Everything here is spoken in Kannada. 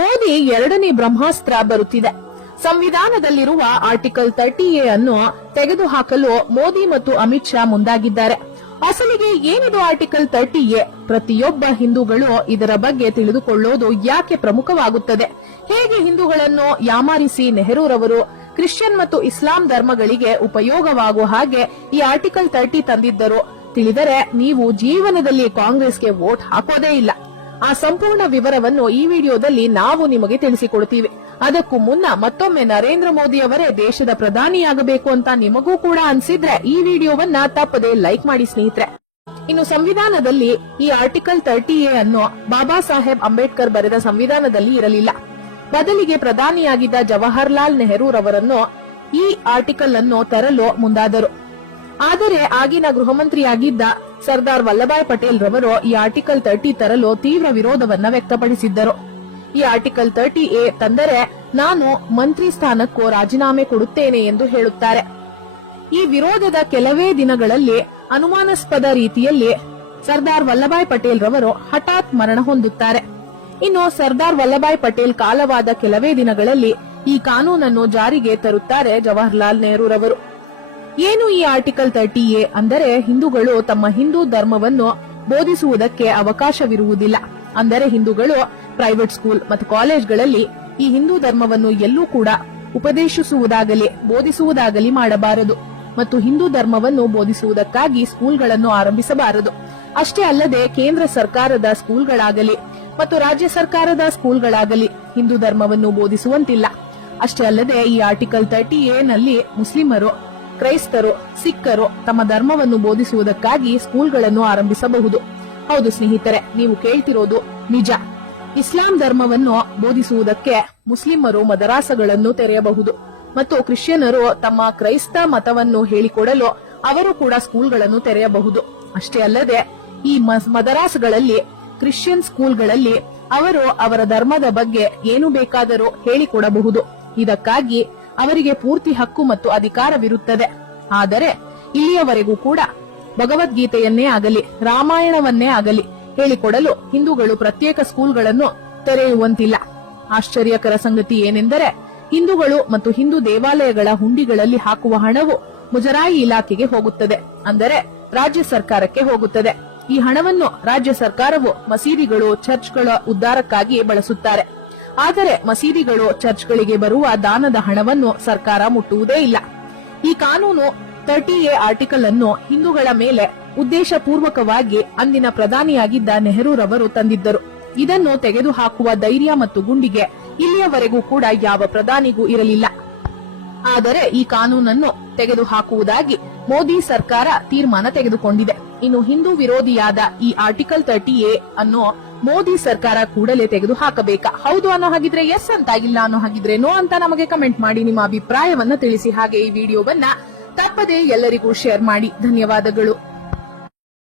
ಮೋದಿ ಎರಡನೇ ಬ್ರಹ್ಮಾಸ್ತ್ರ ಬರುತ್ತಿದೆ. ಸಂವಿಧಾನದಲ್ಲಿರುವ ಆರ್ಟಿಕಲ್ 30A ಅನ್ನು ತೆಗೆದುಹಾಕಲು ಮೋದಿ ಮತ್ತು ಅಮಿತ್ ಶಾ ಮುಂದಾಗಿದ್ದಾರೆ. ಅಸಲಿಗೆ ಏನಿದು ಆರ್ಟಿಕಲ್ 30A? ಪ್ರತಿಯೊಬ್ಬ ಹಿಂದೂಗಳು ಇದರ ಬಗ್ಗೆ ತಿಳಿದುಕೊಳ್ಳೋದು ಯಾಕೆ ಪ್ರಮುಖವಾಗುತ್ತದೆ? ಹೇಗೆ ಹಿಂದೂಗಳನ್ನು ಯಾಮಾರಿಸಿ ನೆಹರೂರವರು ಕ್ರಿಶ್ಚಿಯನ್ ಮತ್ತು ಇಸ್ಲಾಂ ಧರ್ಮಗಳಿಗೆ ಉಪಯೋಗವಾಗುವ ಹಾಗೆ ಈ ಆರ್ಟಿಕಲ್ 30 ತಂದಿದ್ದರು ತಿಳಿದರೆ ನೀವು ಜೀವನದಲ್ಲಿ ಕಾಂಗ್ರೆಸ್ಗೆ ವೋಟ್ ಹಾಕೋದೇ ಇಲ್ಲ. ಆ ಸಂಪೂರ್ಣ ವಿವರವನ್ನು ಈ ವಿಡಿಯೋದಲ್ಲಿ ನಾವು ನಿಮಗೆ ತಿಳಿಸಿಕೊಡ್ತೀವಿ. ಅದಕ್ಕೂ ಮುನ್ನ ಮತ್ತೊಮ್ಮೆ ನರೇಂದ್ರ ಮೋದಿ ಅವರೇ ದೇಶದ ಪ್ರಧಾನಿಯಾಗಬೇಕು ಅಂತ ನಿಮಗೂ ಕೂಡ ಅನ್ಸಿದ್ರೆ ಈ ವಿಡಿಯೋವನ್ನ ತಪ್ಪದೆ ಲೈಕ್ ಮಾಡಿ ಸ್ನೇಹಿತರೆ. ಇನ್ನು ಸಂವಿಧಾನದಲ್ಲಿ ಈ ಆರ್ಟಿಕಲ್ 30A ಅನ್ನು ಬಾಬಾ ಸಾಹೇಬ್ ಅಂಬೇಡ್ಕರ್ ಬರೆದ ಸಂವಿಧಾನದಲ್ಲಿ ಇರಲಿಲ್ಲ. ಬದಲಿಗೆ ಪ್ರಧಾನಿಯಾಗಿದ್ದ ಜವಾಹರ್ಲಾಲ್ ನೆಹರೂರವರನ್ನು ಈ ಆರ್ಟಿಕಲ್ ಅನ್ನು ತರಲು ಮುಂದಾದರು. ಆದರೆ ಆಗಿನ ಗೃಹ ಮಂತ್ರಿಯಾಗಿದ್ದ ಸರ್ದಾರ್ ವಲ್ಲಭಾಯ್ ಪಟೇಲ್ ರವರು ಈ ಆರ್ಟಿಕಲ್ 30 ತರಲು ತೀವ್ರ ವಿರೋಧವನ್ನ ವ್ಯಕ್ತಪಡಿಸಿದ್ದರು. ಈ ಆರ್ಟಿಕಲ್ 30A ತಂದರೆ ನಾನು ಮಂತ್ರಿ ಸ್ಥಾನಕ್ಕೂ ರಾಜೀನಾಮೆ ಕೊಡುತ್ತೇನೆ ಎಂದು ಹೇಳುತ್ತಾರೆ. ಈ ವಿರೋಧದ ಕೆಲವೇ ದಿನಗಳಲ್ಲಿ ಅನುಮಾನಾಸ್ಪದ ರೀತಿಯಲ್ಲಿ ಸರ್ದಾರ್ ವಲ್ಲಭಾಯ್ ಪಟೇಲ್ ರವರು ಹಠಾತ್ ಮರಣ ಹೊಂದುತ್ತಾರೆ. ಇನ್ನು ಸರ್ದಾರ್ ವಲ್ಲಭಾಯ್ ಪಟೇಲ್ ಕಾಲವಾದ ಕೆಲವೇ ದಿನಗಳಲ್ಲಿ ಈ ಕಾನೂನನ್ನು ಜಾರಿಗೆ ತರುತ್ತಾರೆ ಜವಾಹರ್ಲಾಲ್ ನೆಹರೂರವರು. ಏನು ಈ ಆರ್ಟಿಕಲ್ 30A ಅಂದರೆ ಹಿಂದೂಗಳು ತಮ್ಮ ಹಿಂದೂ ಧರ್ಮವನ್ನು ಬೋಧಿಸುವುದಕ್ಕೆ ಅವಕಾಶವಿರುವುದಿಲ್ಲ. ಅಂದರೆ ಹಿಂದೂಗಳು ಪ್ರೈವೇಟ್ ಸ್ಕೂಲ್ ಮತ್ತು ಕಾಲೇಜ್ಗಳಲ್ಲಿ ಈ ಹಿಂದೂ ಧರ್ಮವನ್ನು ಎಲ್ಲೂ ಕೂಡ ಉಪದೇಶಿಸುವುದಾಗಲಿ ಬೋಧಿಸುವುದಾಗಲಿ ಮಾಡಬಾರದು ಮತ್ತು ಹಿಂದೂ ಧರ್ಮವನ್ನು ಬೋಧಿಸುವುದಕ್ಕಾಗಿ ಸ್ಕೂಲ್ಗಳನ್ನು ಆರಂಭಿಸಬಾರದು. ಅಷ್ಟೇ ಅಲ್ಲದೆ ಕೇಂದ್ರ ಸರ್ಕಾರದ ಸ್ಕೂಲ್ಗಳಾಗಲಿ ಮತ್ತು ರಾಜ್ಯ ಸರ್ಕಾರದ ಸ್ಕೂಲ್ಗಳಾಗಲಿ ಹಿಂದೂ ಧರ್ಮವನ್ನು ಬೋಧಿಸುವಂತಿಲ್ಲ. ಅಷ್ಟೇ ಅಲ್ಲದೆ ಈ ಆರ್ಟಿಕಲ್ 30A ನಲ್ಲಿ ಮುಸ್ಲಿಮರು, ಕ್ರೈಸ್ತರು, ಸಿಖ್ಖರು ತಮ್ಮ ಧರ್ಮವನ್ನು ಬೋಧಿಸುವುದಕ್ಕಾಗಿ ಸ್ಕೂಲ್ಗಳನ್ನು ಆರಂಭಿಸಬಹುದು. ಹೌದು ಸ್ನೇಹಿತರೆ, ನೀವು ಕೇಳ್ತಿರೋದು ನಿಜ. ಇಸ್ಲಾಂ ಧರ್ಮವನ್ನು ಬೋಧಿಸುವುದಕ್ಕೆ ಮುಸ್ಲಿಮರು ಮದರಾಸಗಳನ್ನು ತೆರೆಯಬಹುದು ಮತ್ತು ಕ್ರಿಶ್ಚಿಯನರು ತಮ್ಮ ಕ್ರೈಸ್ತ ಮತವನ್ನು ಹೇಳಿಕೊಡಲು ಅವರು ಕೂಡ ಸ್ಕೂಲ್ಗಳನ್ನು ತೆರೆಯಬಹುದು. ಅಷ್ಟೇ ಅಲ್ಲದೆ ಈ ಮದರಾಸಗಳಲ್ಲಿ ಕ್ರಿಶ್ಚಿಯನ್ ಸ್ಕೂಲ್ಗಳಲ್ಲಿ ಅವರು ಅವರ ಧರ್ಮದ ಬಗ್ಗೆ ಏನು ಬೇಕಾದರೂ ಹೇಳಿಕೊಡಬಹುದು. ಇದಕ್ಕಾಗಿ ಅವರಿಗೆ ಪೂರ್ತಿ ಹಕ್ಕು ಮತ್ತು ಅಧಿಕಾರವಿರುತ್ತದೆ. ಆದರೆ ಇಲ್ಲಿಯವರೆಗೂ ಕೂಡ ಭಗವದ್ಗೀತೆಯನ್ನೇ ಆಗಲಿ ರಾಮಾಯಣವನ್ನೇ ಆಗಲಿ ಹೇಳಿಕೊಡಲು ಹಿಂದೂಗಳು ಪ್ರತ್ಯೇಕ ಸ್ಕೂಲ್ಗಳನ್ನು ತೆರೆಯುವಂತಿಲ್ಲ. ಆಶ್ಚರ್ಯಕರ ಸಂಗತಿ ಏನೆಂದರೆ ಹಿಂದೂಗಳು ಮತ್ತು ಹಿಂದೂ ದೇವಾಲಯಗಳ ಹುಂಡಿಗಳಲ್ಲಿ ಹಾಕುವ ಹಣವು ಮುಜರಾಯಿ ಇಲಾಖೆಗೆ ಹೋಗುತ್ತದೆ, ಅಂದರೆ ರಾಜ್ಯ ಸರ್ಕಾರಕ್ಕೆ ಹೋಗುತ್ತದೆ. ಈ ಹಣವನ್ನು ರಾಜ್ಯ ಸರ್ಕಾರವು ಮಸೀದಿಗಳು, ಚರ್ಚ್ಗಳ ಉದ್ಧಾರಕ್ಕಾಗಿ ಬಳಸುತ್ತಾರೆ. ಆದರೆ ಮಸೀದಿಗಳು, ಚರ್ಚ್ಗಳಿಗೆ ಬರುವ ದಾನದ ಹಣವನ್ನು ಸರ್ಕಾರ ಮುಟ್ಟುವುದೇ ಇಲ್ಲ. ಈ ಕಾನೂನು 30A ಆರ್ಟಿಕಲ್ ಅನ್ನು ಹಿಂದೂಗಳ ಮೇಲೆ ಉದ್ದೇಶಪೂರ್ವಕವಾಗಿ ಅಂದಿನ ಪ್ರಧಾನಿಯಾಗಿದ್ದ ನೆಹರೂರವರು ತಂದಿದ್ದರು. ಇದನ್ನು ತೆಗೆದುಹಾಕುವ ಧೈರ್ಯ ಮತ್ತು ಗುಂಡಿಗೆ ಇಲ್ಲಿಯವರೆಗೂ ಕೂಡ ಯಾವ ಪ್ರಧಾನಿಗೂ ಇರಲಿಲ್ಲ. ಆದರೆ ಈ ಕಾನೂನನ್ನು ತೆಗೆದುಹಾಕುವುದಾಗಿ ಮೋದಿ ಸರ್ಕಾರ ತೀರ್ಮಾನ ತೆಗೆದುಕೊಂಡಿದೆ. ಇನ್ನು ಹಿಂದೂ ವಿರೋಧಿಯಾದ ಈ ಆರ್ಟಿಕಲ್ 30A ಅನ್ನು ಮೋದಿ ಸರ್ಕಾರ ಕೂಡಲೇ ತೆಗೆದು ಹಾಕಬೇಕಾ? ಹೌದು ಅನ್ನೋ ಹಾಗಿದ್ರೆ ಎಸ್ ಅಂತ, ಇಲ್ಲ ಅನ್ನೋ ಹಾಗಿದ್ರೆ ನೋ ಅಂತ ನಮಗೆ ಕಮೆಂಟ್ ಮಾಡಿ ನಿಮ್ಮ ಅಭಿಪ್ರಾಯವನ್ನ ತಿಳಿಸಿ. ಹಾಗೆ ಈ ವಿಡಿಯೋವನ್ನ ತಪ್ಪದೆ ಎಲ್ಲರಿಗೂ ಶೇರ್ ಮಾಡಿ. ಧನ್ಯವಾದಗಳು.